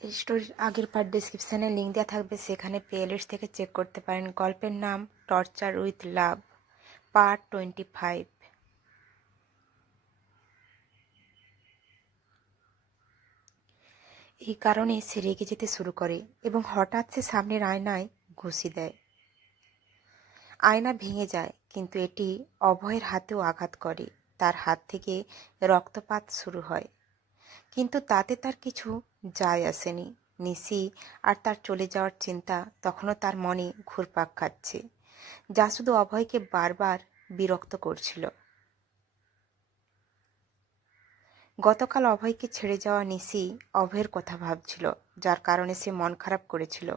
স্টোরির আগের পার্ট ডেসক্রিপশানে লিঙ্ক দেওয়া থাকবে, সেখানে প্লেলিস্ট থেকে চেক করতে পারেন। গল্পের নাম টর্চার উইথ লাভ, পার্ট 25। এই কারণে সে রেগে যেতে শুরু করে এবং হঠাৎ সে সামনের আয়নায় ঘুষি দেয়। আয়না ভেঙে যায়, কিন্তু এটি অভয়ের হাতেও আঘাত করে। তার হাত থেকে রক্তপাত শুরু হয়, কিন্তু তাতে তার কিছু যায় আসেনি। নিশি আর তার চলে যাওয়ার চিন্তা তখনও তার মনে ঘুরপাক খাচ্ছে, যা শুধু অভয়কে বারবার বিরক্ত করছিল। গতকাল অভয়কে ছেড়ে যাওয়া নিশি অভয়ের কথা ভাবছিল, যার কারণে সে মন খারাপ করেছিল,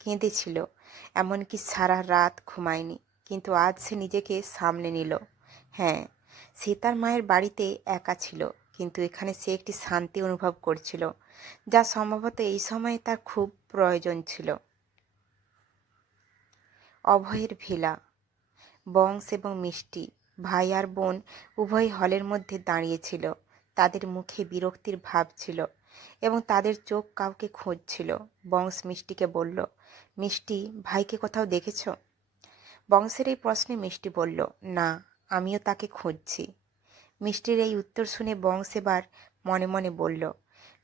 কেঁদেছিল, এমনকি সারা রাত ঘুমায়নি। কিন্তু আজ সে নিজেকে সামলে নিল। হ্যাঁ, সে তার মায়ের বাড়িতে একা ছিল, কিন্তু এখানে সে একটি শান্তি অনুভব করছিল, যা সম্ভবত এই সময়ে তার খুব প্রয়োজন ছিল। অভয়ের ভিলা। বংশ এবং মিষ্টি, ভাই আর বোন, উভয় হলের মধ্যে দাঁড়িয়েছিল। তাদের মুখে বিরক্তির ভাব ছিল এবং তাদের চোখ কাউকে খুঁজছিল। বংশ মিষ্টিকে বলল, মিষ্টি, ভাইকে কোথাও দেখেছ? বংশের এই প্রশ্নে মিষ্টি বলল, না, আমিও তাকে খুঁজছি। মিষ্টির এই উত্তর শুনে বংশ এবার মনে মনে বলল,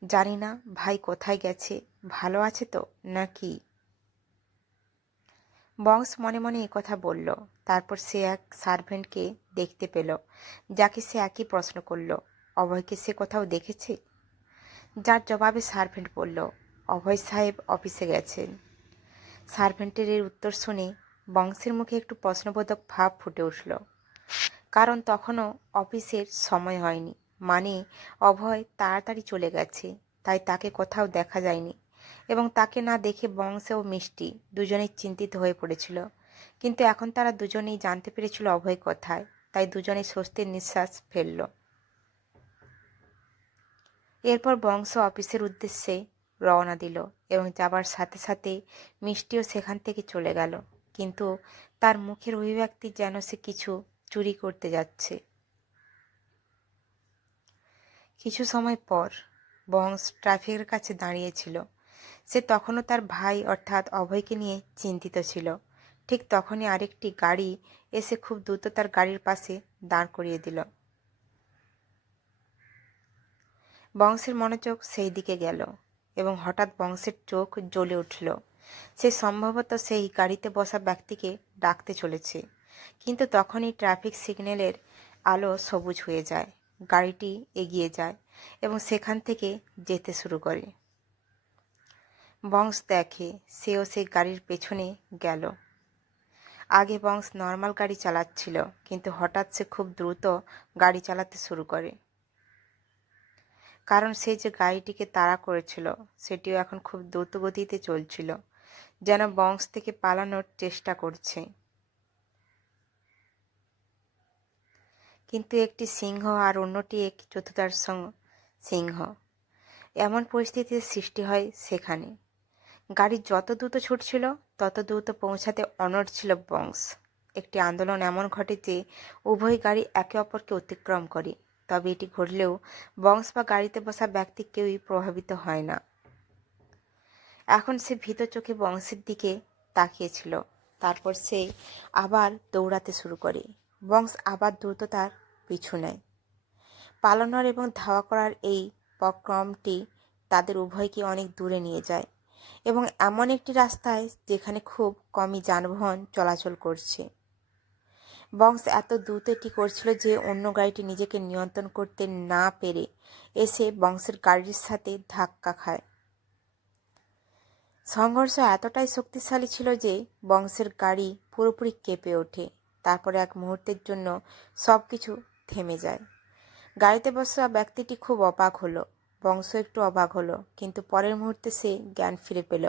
জানি না ভাই কোথায় গেছে, ভালো আছে তো নাকি? বংশ মনে মনে কথা বলল। তারপর সে এক সার্ভেন্টকে দেখতে পেল, যাকে সে একই প্রশ্ন করল, অভয়কে সে কোথাও দেখেছে? যার জবাবে সার্ভেন্ট বলল, অভয় সাহেব অফিসে গেছেন। সার্ভেন্টের এর উত্তর শুনে বংশের মুখে একটু প্রশ্নবোধক ভাব ফুটে উঠল, কারণ তখনও অফিসের সময় হয়নি। মানে অভয় তাড়াতাড়ি চলে গেছে, তাই তাকে কোথাও দেখা যায়নি। এবং তাকে না দেখে বংশ ও মিষ্টি দুজনেই চিন্তিত হয়ে পড়েছিল। কিন্তু এখন তারা দুজনেই জানতে পেরেছিল অভয় কোথায়, তাই দুজনেই স্বস্তির নিঃশ্বাস ফেলল। এরপর বংশ অফিসের উদ্দেশ্যে রওনা দিল এবং যাবার সাথে সাথে মিষ্টিও সেখান থেকে চলে গেল। কিন্তু তার মুখের অভিব্যক্তি যেন সে কিছু চুরি করতে যাচ্ছে। কিছু সময় পর বংশ ট্রাফিকের কাছে দাঁড়িয়েছিল। সে তখনও তার ভাই অর্থাৎ অভয়কে নিয়ে চিন্তিত ছিল। ঠিক তখনই আরেকটি গাড়ি এসে খুব দ্রুত তার গাড়ির পাশে দাঁড় করিয়ে দিল। বংশের মনোযোগ সেই দিকে গেল এবং হঠাৎ বংশের চোখ জ্বলে উঠল। সে সম্ভবত সেই গাড়িতে বসা ব্যক্তিকে ডাকতে চলেছে, কিন্তু তখনই ট্রাফিক সিগন্যালের আলো সবুজ হয়ে যায়। গাড়িটি এগিয়ে যায় এবং সেখান থেকে যেতে শুরু করে। বংশ দেখে সেও সেই গাড়ির পেছনে গেল। আগে বংশ নর্মাল গাড়ি চালাচ্ছিল, কিন্তু হঠাৎ সে খুব দ্রুত গাড়ি চালাতে শুরু করে, কারণ সে যে গাড়িটিকে তাড়া করেছিল সেটিও এখন খুব দ্রুত গতিতে চলছিল, যেন বংশ থেকে পালানোর চেষ্টা করছে। কিন্তু একটি সিংহ আর অন্যটি এক চতুর্থ সিংহ। এমন পরিস্থিতির সৃষ্টি হয় সেখানে। গাড়ি যত দ্রুত ছুটছিল তত দ্রুত পৌঁছাতে অনড় ছিল বংশ। একটি আন্দোলন এমন ঘটে যে উভয় গাড়ি একে অপরকে অতিক্রম করে। তবে এটি ঘটলেও বংশ বা গাড়িতে বসা ব্যক্তি কেউই প্রভাবিত হয় না। এখন সে ভীত চোখে বংশের দিকে তাকিয়েছিল। তারপর সে আবার দৌড়াতে শুরু করে। বংশ আবার দ্রুত তার পিছু নেয়। পালানোর এবং ধাওয়া করার এই প্রক্রমটি তাদের উভয়কে অনেক দূরে নিয়ে যায় এবং এমন একটি রাস্তায় যেখানে খুব কমই যানবাহন চলাচল করছে। বংশ এত দ্রুত এটি করছিল যে অন্য গাড়িটি নিজেকে নিয়ন্ত্রণ করতে না পেরে এসে বংশের গাড়ির সাথে ধাক্কা খায়। সংঘর্ষ এতটাই শক্তিশালী ছিল যে বংশের গাড়ি পুরোপুরি কেঁপে ওঠে। তারপরে এক মুহূর্তের জন্য সব কিছু থেমে যায়। গাড়িতে বসা ব্যক্তিটি খুব অবাক হলো, বংশ একটু অবাক হলো, কিন্তু পরের মুহূর্তে সে জ্ঞান ফিরে পেল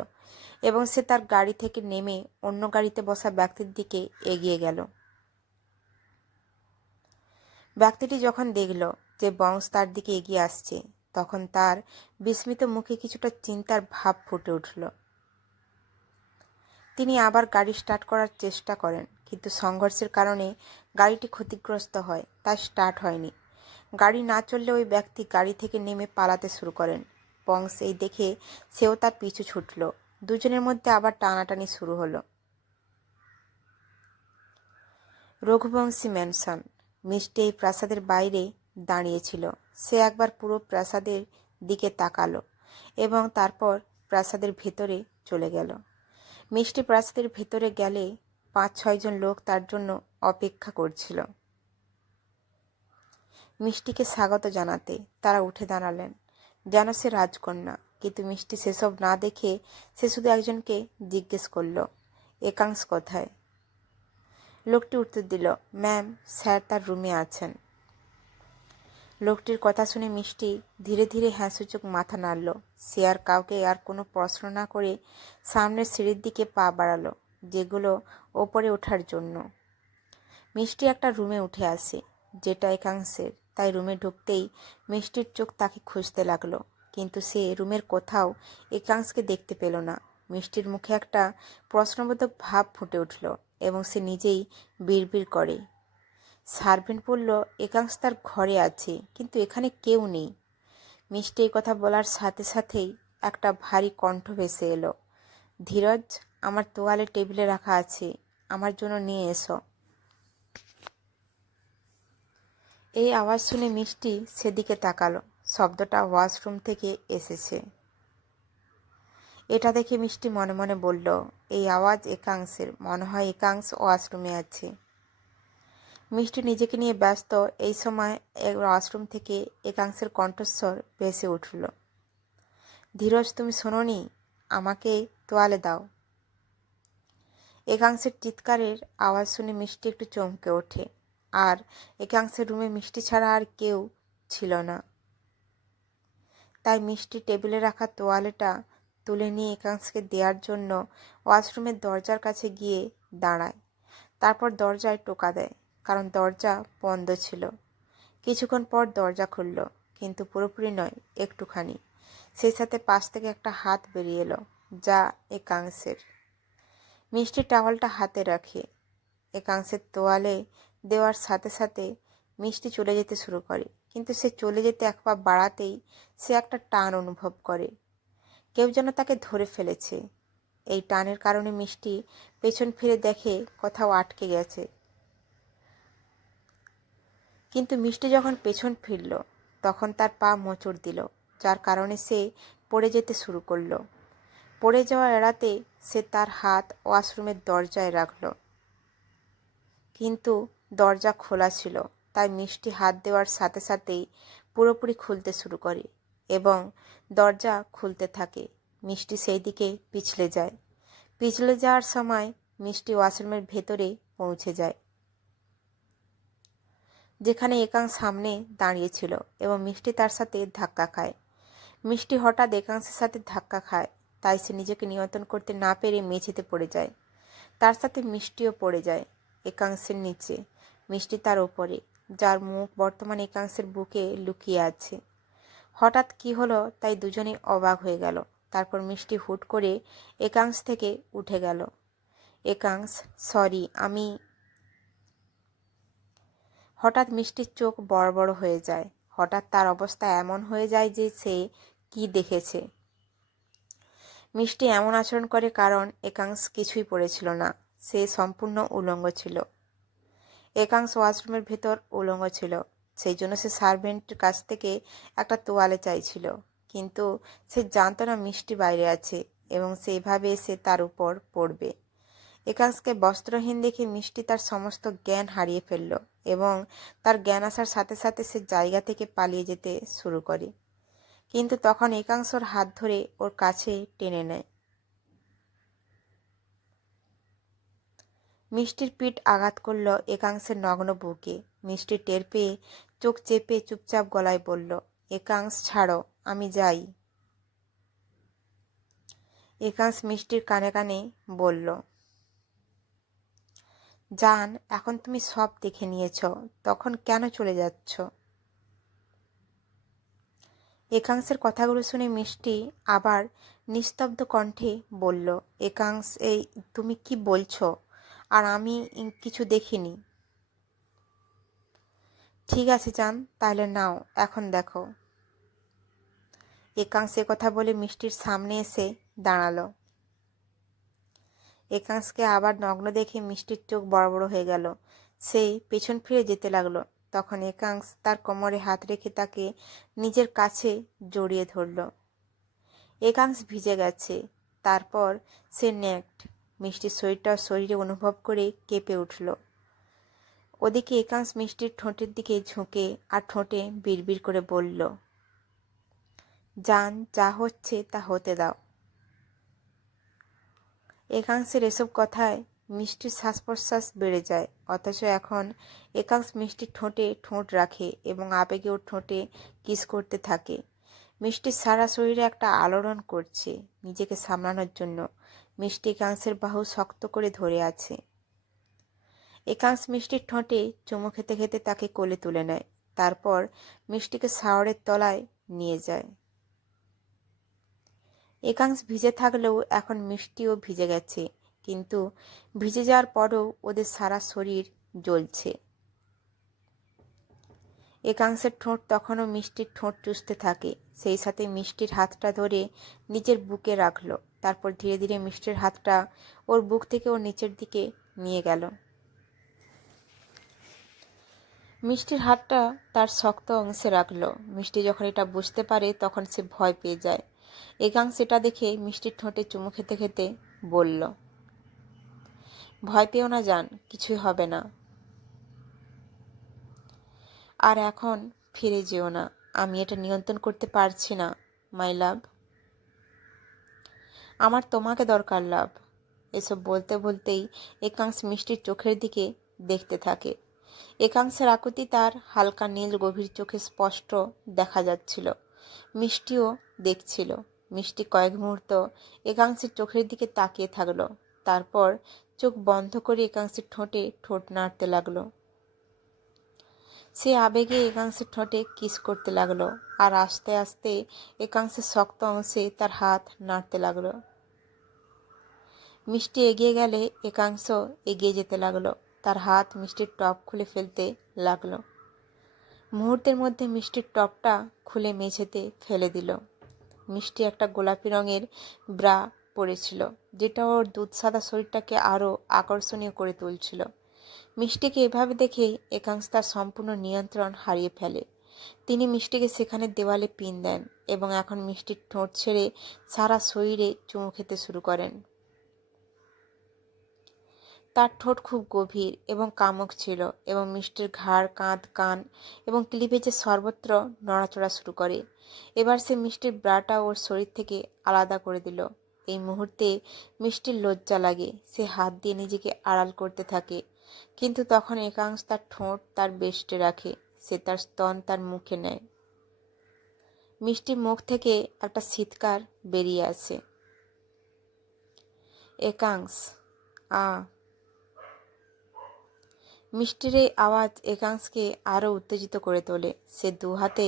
এবং সে তার গাড়ি থেকে নেমে অন্য গাড়িতে বসা ব্যক্তির দিকে এগিয়ে গেল। ব্যক্তিটি যখন দেখল যে বংশ তার দিকে এগিয়ে আসছে, তখন তার বিস্মিত মুখে কিছুটা চিন্তার ভাব ফুটে উঠল। তিনি আবার গাড়ি স্টার্ট করার চেষ্টা করেন, কিন্তু সংঘর্ষের কারণে গাড়িটি ক্ষতিগ্রস্ত হয়, তাই স্টার্ট হয়নি। গাড়ি না চললে ওই ব্যক্তি গাড়ি থেকে নেমে পালাতে শুরু করেন। পংস এই দেখে সেও তার পিছু ছুটল। দুজনের মধ্যে আবার টানাটানি শুরু হলো। রঘুবংশী ম্যানশন। মিষ্টি এই প্রাসাদের বাইরে দাঁড়িয়েছিল। সে একবার পুরো প্রাসাদের দিকে তাকালো এবং তারপর প্রাসাদের ভেতরে চলে গেল। মিষ্টি প্রাসাদের ভেতরে গেলে 5-6 জন লোক তার জন্য অপেক্ষা করছিল মিষ্টিকে স্বাগত জানাতে। তারা উঠে দাঁড়ালেন যেন সে রাজকন্যা, কিন্তু মিষ্টি সেসব না দেখে সে শুধু একজনকে জিজ্ঞেস করল, একাংশ কোথায়? লোকটি উত্তর দিল, ম্যাম, স্যার তার রুমে আছেন। লোকটির কথা শুনে মিষ্টি ধীরে ধীরে হ্যাঁসূচক মাথা নাড়ল। সে আর কাউকে আর কোনো প্রশ্ন না করে সামনের সিঁড়ির দিকে পা বাড়ালো, যেগুলো ওপরে ওঠার জন্য। মিষ্টি একটা রুমে উঠে আসে, যেটা একাংশের। তাই রুমে ঢুকতেই মিষ্টির চোখ তাকে খুঁজতে লাগলো, কিন্তু সে রুমের কোথাও একাংশকে দেখতে পেল না। মিষ্টির মুখে একটা প্রশ্নবোধক ভাব ফুটে উঠল এবং সে নিজেই বিড়বিড় করে, সার্ভেন্ট বলল একাংশ তার ঘরে আছে, কিন্তু এখানে কেউ নেই। মিষ্টি এই কথা বলার সাথে সাথেই একটা ভারী কণ্ঠ ভেসে এলো, ধীরজ, আমার তোয়ালে টেবিলে রাখা আছে, আমার জন্য নিয়ে এসো। এই আওয়াজ শুনে মিষ্টি সেদিকে তাকালো। শব্দটা ওয়াশরুম থেকে এসেছে। এটা দেখে মিষ্টি মনে মনে বলল, এই আওয়াজ একাংশের, মনে হয় একাংশ ওয়াশরুমে আছে। মিষ্টি নিজেকে নিয়ে ব্যস্ত। এই সময় ওয়াশরুম থেকে একাংশের কণ্ঠস্বর ভেসে উঠল, ধীরজ, তুমি শোনোনি? আমাকে তোয়ালে দাও। একাংশের চিৎকারের আওয়াজ শুনে মিষ্টি একটু চমকে ওঠে। আর একাংশের রুমে মিষ্টি ছাড়া আর কেউ ছিল না। তাই মিষ্টি টেবিলে রাখা তোয়ালেটা তুলে নিয়ে একাংশকে দেওয়ার জন্য ওয়াশরুমের দরজার কাছে গিয়ে দাঁড়ায়। তারপর দরজায় টোকা দেয়, কারণ দরজা বন্ধ ছিল। কিছুক্ষণ পর দরজা খুলল, কিন্তু পুরোপুরি নয়, একটুখানি। সেই সাথে পাশ থেকে একটা হাত বেরিয়ে এলো, যা একাংশের। মিষ্টি টাওয়ালটা হাতে রাখে। একাংশের তোয়ালে দেওয়ার সাথে সাথে মিষ্টি চলে যেতে শুরু করে, কিন্তু সে চলে যেতে এক পা বাড়াতেই সে একটা টান অনুভব করে। কেউ যেন তাকে ধরে ফেলেছে। এই টানের কারণে মিষ্টি পেছন ফিরে দেখে কোথাও আটকে গেছে। কিন্তু মিষ্টি যখন পেছন ফিরল, তখন তার পা মোচড় দিল, যার কারণে সে পড়ে যেতে শুরু করলো। পড়ে যাওয়া এড়াতে সে তার হাত ওয়াশরুমের দরজায় রাখল, কিন্তু দরজা খোলা ছিল। তাই মিষ্টি হাত দেওয়ার সাথে সাথেই পুরোপুরি খুলতে শুরু করে এবং দরজা খুলতে থাকে। মিষ্টি সেই দিকে পিছলে যায়। পিছলে যাওয়ার সময় মিষ্টি ওয়াশরুমের ভেতরে পৌঁছে যায়, যেখানে একাংশ সামনে দাঁড়িয়েছিল এবং মিষ্টি তার সাথে ধাক্কা খায়। মিষ্টি হঠাৎ একাংশের সাথে ধাক্কা খায়, তাই সে নিজেকে নিয়ন্ত্রণ করতে না পেরে মেঝেতে পড়ে যায়। তার সাথে মিষ্টিও পড়ে যায় একাংশের নিচে, মিষ্টি তার ওপরে, যার মুখ বর্তমানে একাংশের বুকে লুকিয়ে আছে। হঠাৎ কি হলো তাই দুজনেই অবাক হয়ে গেল। তারপর মিষ্টি হুট করে একাংশ থেকে উঠে গেল। একাংশ, সরি, আমি। হঠাৎ মিষ্টির চোখ বড় বড় হয়ে যায়। হঠাৎ তার অবস্থা এমন হয়ে যায় যে সে কি দেখেছে। মিষ্টি এমন আচরণ করে কারণ একাংশ কিছুই পড়েছিল না, সে সম্পূর্ণ উলঙ্গ ছিল। একাংশ ওয়াশরুমের ভেতর উলঙ্গ ছিল, সেই জন্য সে সার্ভেন্টের কাছ থেকে একটা তোয়ালে চাইছিল, কিন্তু সে জানতো না মিষ্টি বাইরে আছে এবং সেইভাবে সে তার উপর পড়বে। একাংশকে বস্ত্রহীন দেখে মিষ্টি তার সমস্ত জ্ঞান হারিয়ে ফেলল এবং তার জ্ঞান আসার সাথে সাথে সে জায়গা থেকে পালিয়ে যেতে শুরু করে, কিন্তু তখন একাংশর হাত ধরে ওর কাছে টেনে নেয়। মিষ্টির পিঠ আঘাত করল একাংশের নগ্ন বুকে। মিষ্টি টের পেয়ে চোখ চেপে চুপচাপ গলায় বলল, একাংশ, ছাড়ো, আমি যাই। একাংশ মিষ্টির কানে কানে বলল, জান, এখন তুমি সব দেখে নিয়েছ, তখন কেন চলে যাচ্ছ? একাংশের কথাগুলো শুনে মিষ্টি আবার নিস্তব্ধ কণ্ঠে বলল, একাংশ, এই তুমি কি বলছো? আর আমি কিছু দেখিনি। ঠিক আছে জান, তাহলে নাও, এখন দেখো। একাংশ কথা বলে মিষ্টির সামনে এসে দাঁড়ালো। একাংশকে আবার নগ্ন দেখে মিষ্টির চোখ বড় বড় হয়ে গেল। সে পেছন ফিরে যেতে লাগলো। তখন একাংশ তার কোমরে হাত রেখে তাকে নিজের কাছে জড়িয়ে ধরল। একাংশ ভিজে গেছে, তারপর সে নেকড। মিষ্টির শরীরে অনুভব করে কেঁপে উঠল। ওদিকে একাংশ মিষ্টির ঠোঁটের দিকে ঝুঁকে আর ঠোঁটে বিড়বিড় করে বলল, জান, যা হচ্ছে তা হতে দাও। একাংশের এসব কথায় মিষ্টির শ্বাস প্রশ্বাস বেড়ে যায়, অথচ এখন একাংশ মিষ্টির ঠোঁটে ঠোঁট রাখে এবং আবেগে ওর ঠোঁটে কিস করতে থাকে। মিষ্টির সারা শরীরে একটা আলোড়ন করছে। নিজেকে সামলানোর জন্য মিষ্টি একাংশের বাহু শক্ত করে ধরে আছে। একাংশ মিষ্টির ঠোঁটে চুমু খেতে খেতে তাকে কোলে তুলে নেয়, তারপর মিষ্টিকে শাওয়ারের তলায় নিয়ে যায়। একাংশ ভিজে থাকলেও এখন মিষ্টিও ভিজে গেছে, কিন্তু ভিজে যাওয়ার পরও ওদের সারা শরীর জ্বলছে। একাংশের ঠোঁট তখনও মিষ্টির ঠোঁট চুষতে থাকে। সেই সাথে মিষ্টির হাতটা ধরে নিজের বুকে রাখলো, তারপর ধীরে ধীরে মিষ্টির হাতটা ওর বুক থেকে ওর নিচের দিকে নিয়ে গেল। মিষ্টির হাতটা তার শক্ত অংশে রাখলো। মিষ্টি যখন এটা বুঝতে পারে তখন সে ভয় পেয়ে যায়। একাংশ এটা দেখে মিষ্টির ঠোঁটে চুমু খেতে খেতে বলল, ভয় পেও না জান, কিছুই হবে না। আর এখন ফিরে যেও না, আমি এটা নিয়ন্ত্রণ করতে পারছি না মাই লাভ। আমার তোমাকে দরকার লাভ। এসব বলতে বলতেই একাংশ মিষ্টির চোখের দিকে দেখতে থাকে। একাংশের আকুতি তার হালকা নীল গভীর চোখে স্পষ্ট দেখা যাচ্ছিল। মিষ্টিও দেখছিল। মিষ্টি কয়েক মুহূর্ত একাংশের চোখের দিকে তাকিয়ে থাকলো, তারপর চোখ বন্ধ করে একাংশের ঠোঁটে ঠোঁট নাড়তে লাগলো। সে আবেগে একাংশের ঠোঁটে কিস করতে লাগলো আর আস্তে আস্তে একাংশের শক্ত অংশে তার হাত নাড়তে লাগলো। মিষ্টি এগিয়ে গেলে একাংশ এগিয়ে যেতে লাগলো। তার হাত মিষ্টির টপ খুলে ফেলতে লাগলো। মুহূর্তের মধ্যে মিষ্টির টপটা খুলে মেঝেতে ফেলে দিল। মিষ্টি একটা গোলাপি রঙের ব্রা পরেছিল, যেটা ওর দুধসাদা শরীরটাকে আরও আকর্ষণীয় করে তুলছিল। মিষ্টিকে এভাবে দেখে একাংশ তার সম্পূর্ণ নিয়ন্ত্রণ হারিয়ে ফেলে। তিনি মিষ্টিকে সেখানে দেওয়ালে পিন দেন এবং এখন মিষ্টির ঠোঁট ছেড়ে সারা শরীরে চুমু খেতে শুরু করেন। তার ঠোঁট খুব গভীর এবং কামুক ছিল এবং মিষ্টির ঘাড়, কাঁধ, কান এবং ক্লিভেজে সর্বত্র নড়াচড়া শুরু করে। এবার সে মিষ্টির ব্রাটা ওর শরীর থেকে আলাদা করে দিল। এই মুহূর্তে মিষ্টির লজ্জা লাগে। সে হাত দিয়ে নিজেকে আড়াল করতে থাকে, কিন্তু তখন একাংশ তার ঠোঁট তার বেষ্টে রাখে। সে তার স্তন তার মুখে নেয়। মিষ্টির মুখ থেকে একটা চিৎকার বেরিয়ে আসে, একাংশ, আ। মিষ্টির এই আওয়াজ একাংশকে আরও উত্তেজিত করে তোলে। সে দু হাতে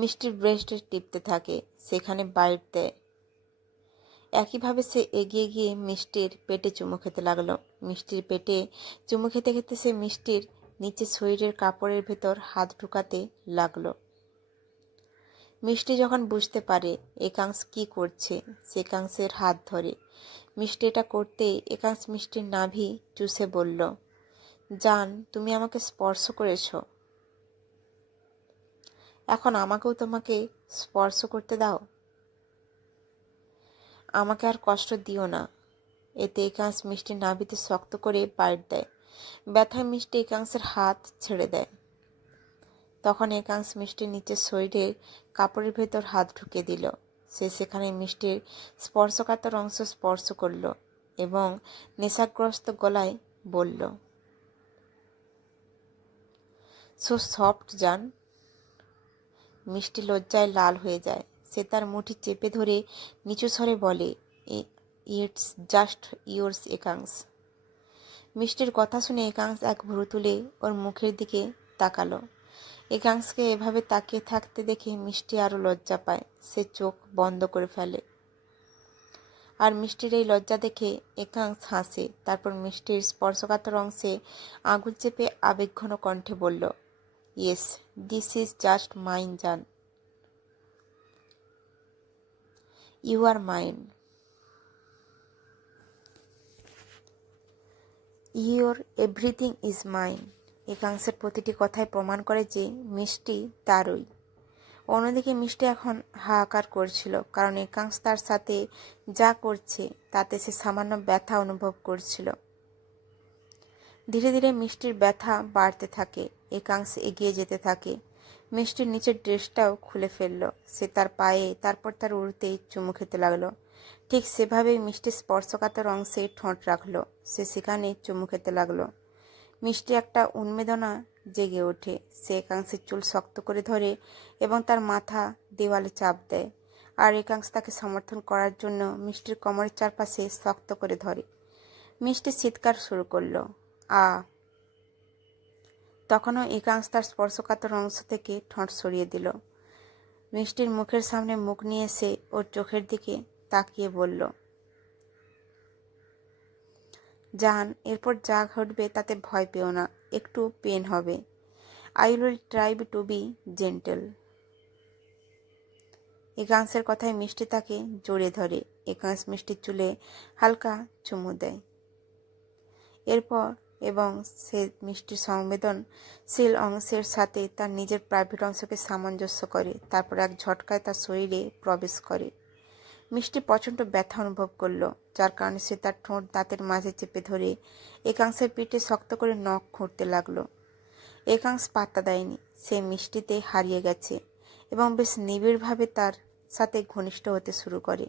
মিষ্টির ব্রেস্টে টিপতে থাকে, সেখানে বাইট দেয়। একইভাবে সে এগিয়ে গিয়ে মিষ্টির পেটে চুমু খেতে লাগলো। মিষ্টির পেটে চুমু খেতে খেতে সে মিষ্টির নিচে শরীরের কাপড়ের ভেতর হাত ঢুকাতে লাগলো। মিষ্টি যখন বুঝতে পারে একাংশ কি করছে, সে একাংশের হাত ধরে। মিষ্টি এটা করতেই একাংশ মিষ্টির নাভি চুষে বলল, জান, তুমি আমাকে স্পর্শ করেছ, এখন আমাকেও তোমাকে স্পর্শ করতে দাও। আমাকে আর কষ্ট দিও না। এতে একাংশ মিষ্টির নাভিতে শক্ত করে বাইট দেয়। ব্যথায় মিষ্টি একাংশের হাত ছেড়ে দেয়। তখন একাংশ মিষ্টির নিচের শরীরের কাপড়ের ভেতর হাত ঢুকিয়ে দিল। সে সেখানে মিষ্টির স্পর্শকাতর অংশ স্পর্শ করল এবং নেশাগ্রস্ত গলায় বলল, সো সফট জান। মিষ্টি লজ্জায় লাল হয়ে যায়। সে তার মুঠি চেপে ধরে নিচু স্বরে বলে, ইটস জাস্ট ইয়োর্স একাংশ। মিষ্টির কথা শুনে একাংশ এক ভ্রু তুলে ওর মুখের দিকে তাকালো। একাংশকে এভাবে তাকিয়ে থাকতে দেখে মিষ্টি আরও লজ্জা পায়। সে চোখ বন্ধ করে ফেলে। আর মিষ্টির এই লজ্জা দেখে একাংশ হাসে। তারপর মিষ্টির স্পর্শকাতর অংশে আঙুল চেপে আবেগঘন কণ্ঠে বলল, yes, this is just mine জান। You are mine, your everything is mine. একাংশের প্রতিটি কথাই প্রমাণ করে যে মিষ্টি তারই। অন্যদিকে মিষ্টি এখন হাহাকার করছিল, কারণ একাংশ তার সাথে যা করছে তাতে সে সামান্য ব্যথা অনুভব করছিল। ধীরে ধীরে মিষ্টির ব্যথা বাড়তে থাকে। একাংশ এগিয়ে যেতে থাকে। মিষ্টির নিচের ড্রেসটাও খুলে ফেলল। সে তার পায়ে, তারপর তার উড়তেই চুমু খেতে লাগলো। ঠিক সেভাবেই মিষ্টি স্পর্শকাতর অংশে ঠোঁট রাখলো। সে সেখানে চুমু খেতে লাগলো। মিষ্টি একটা উন্মেদনা জেগে ওঠে। সে একাংশের চুল শক্ত করে ধরে এবং তার মাথা দেওয়ালে চাপ দেয়, আর একাংশ তাকে সমর্থন করার জন্য মিষ্টির কোমরের চারপাশে শক্ত করে ধরে। মিষ্টি চিৎকার শুরু করলো, আ। তখনও একাংশ তার স্পর্শকাতর অংশ থেকে ঠোঁট সরিয়ে দিল। মিষ্টির মুখের সামনে মুখ নিয়ে এসে ওর চোখের দিকে তাকিয়ে বলল, জান, এরপর যা ঘটবে তাতে ভয় পেও না, একটু পেন হবে। I will try to be gentle. একাংশের কথায় মিষ্টি তাকে জড়িয়ে ধরে। একাংশ মিষ্টির চুলে হালকা চুমু দেয়। এরপর এবং সে মিষ্টির সংবেদনশীল অংশের সাথে তার নিজের প্রাইভেট অংশকে সামঞ্জস্য করে। তারপর এক ঝটকায় তার শরীরে প্রবেশ করে। মিষ্টি প্রচণ্ড ব্যথা অনুভব করল, যার কারণে সে তার ঠোঁট দাঁতের মাঝে চেপে ধরে একাংশের পিঠে শক্ত করে নখ খুঁড়তে লাগলো। একাংশ পাত্তা দেয়নি। সে মিষ্টিতে হারিয়ে গেছে এবং বেশ নিবিড়ভাবে তার সাথে ঘনিষ্ঠ হতে শুরু করে।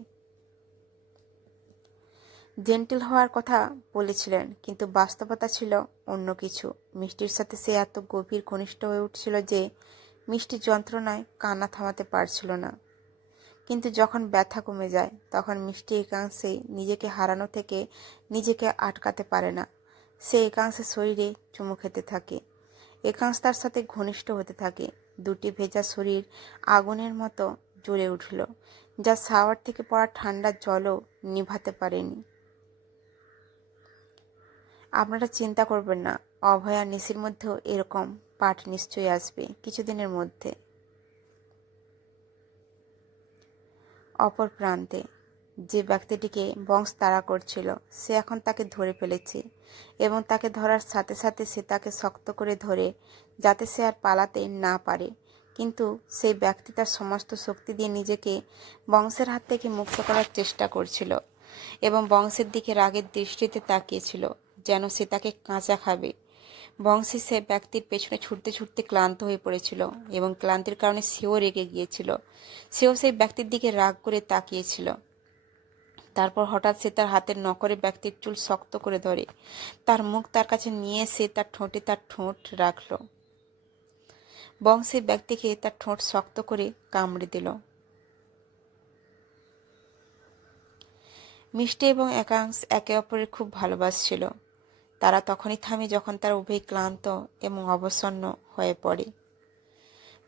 জেন্টেল হওয়ার কথা বলেছিলেন, কিন্তু বাস্তবতা ছিল অন্য কিছু। মিষ্টির সাথে সে এত গভীর ঘনিষ্ঠ হয়ে উঠছিল যে মিষ্টি যন্ত্রণায় কান্না থামাতে পারছিল না। কিন্তু যখন ব্যথা কমে যায়, তখন মিষ্টি একাংশে নিজেকে হারানো থেকে নিজেকে আটকাতে পারে না। সে একাংশের শরীরে চুমু খেতে থাকে। একাংশ তার সাথে ঘনিষ্ঠ হতে থাকে। দুটি ভেজা শরীর আগুনের মতো জ্বলে উঠল, যা শাওয়ার থেকে পড়া ঠান্ডা জলও নিভাতে পারেনি। আপনারা চিন্তা করবেন না, অভয় আর নিশির মধ্যেও এরকম পাঠ নিশ্চয়ই আসবে কিছুদিনের মধ্যে। অপর প্রান্তে যে ব্যক্তিটিকে বংশ তাড়া করছিল, সে এখন তাকে ধরে ফেলেছে এবং তাকে ধরার সাথে সাথে সে তাকে শক্ত করে ধরে, যাতে সে আর পালাতে না পারে। কিন্তু সেই ব্যক্তি তার সমস্ত শক্তি দিয়ে নিজেকে বংশের হাত থেকে মুক্ত করার চেষ্টা করছিল এবং বংশের দিকে রাগের দৃষ্টিতে তাকিয়েছিল, যেন সে তাকে কাঁচা খাবে। বংশী সে ব্যক্তির পেছনে ছুটতে ছুটতে ক্লান্ত হয়ে পড়েছিল এবং ক্লান্তির কারণে সেও রেগে গিয়েছিল। সেও সেই ব্যক্তির দিকে রাগ করে তাকিয়েছিল। তারপর হঠাৎ সে তার হাতের নখরে ব্যক্তির চুল শক্ত করে ধরে তার মুখ তার কাছে নিয়ে এসে তার ঠোঁটে তার ঠোঁট রাখল। বংশী ব্যক্তিকে তার ঠোঁট শক্ত করে কামড়ে দিল। মিষ্টি এবং একাংশ একে অপরের খুব ভালোবাসছিল। তারা তখনই থামে যখন তার উভয় ক্লান্ত এবং অবসন্ন হয়ে পড়ে।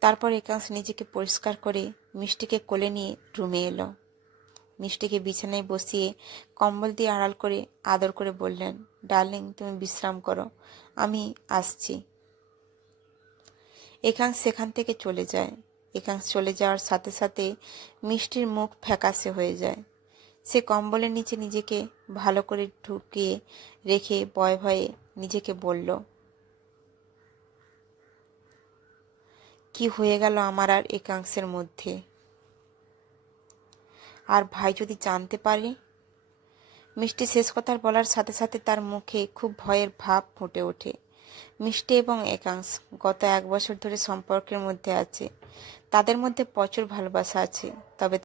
তারপর একাংশ নিজেকে পরিষ্কার করে মিষ্টিকে কোলে নিয়ে রুমে এলো। মিষ্টিকে বিছানায় বসিয়ে কম্বল দিয়ে আড়াল করে আদর করে বললেন, ডার্লিং, তুমি বিশ্রাম করো, আমি আসছি। একাংশ সেখান থেকে চলে যায়। একাংশ চলে যাওয়ার সাথে সাথে মিষ্টির মুখ ফ্যাকাশে হয়ে যায়। সে কম্বলের নিচে নিজেকে ভালো করে ঢুকিয়ে রেখে ভয়ে ভয়ে নিজেকে বলল, কি হয়ে গেল আমার আর একাংশের মধ্যে? আর ভাই যদি জানতে পারে? মিষ্টি শেষ কথা বলার সাথে সাথে তার মুখে খুব ভয়ের ভাব ফুটে ওঠে। মিষ্টি এবং একাংশ গত 1 বছর ধরে সম্পর্কের মধ্যে আছে। তাদের মধ্যে প্রচুর ভালোবাসা আছে, তবে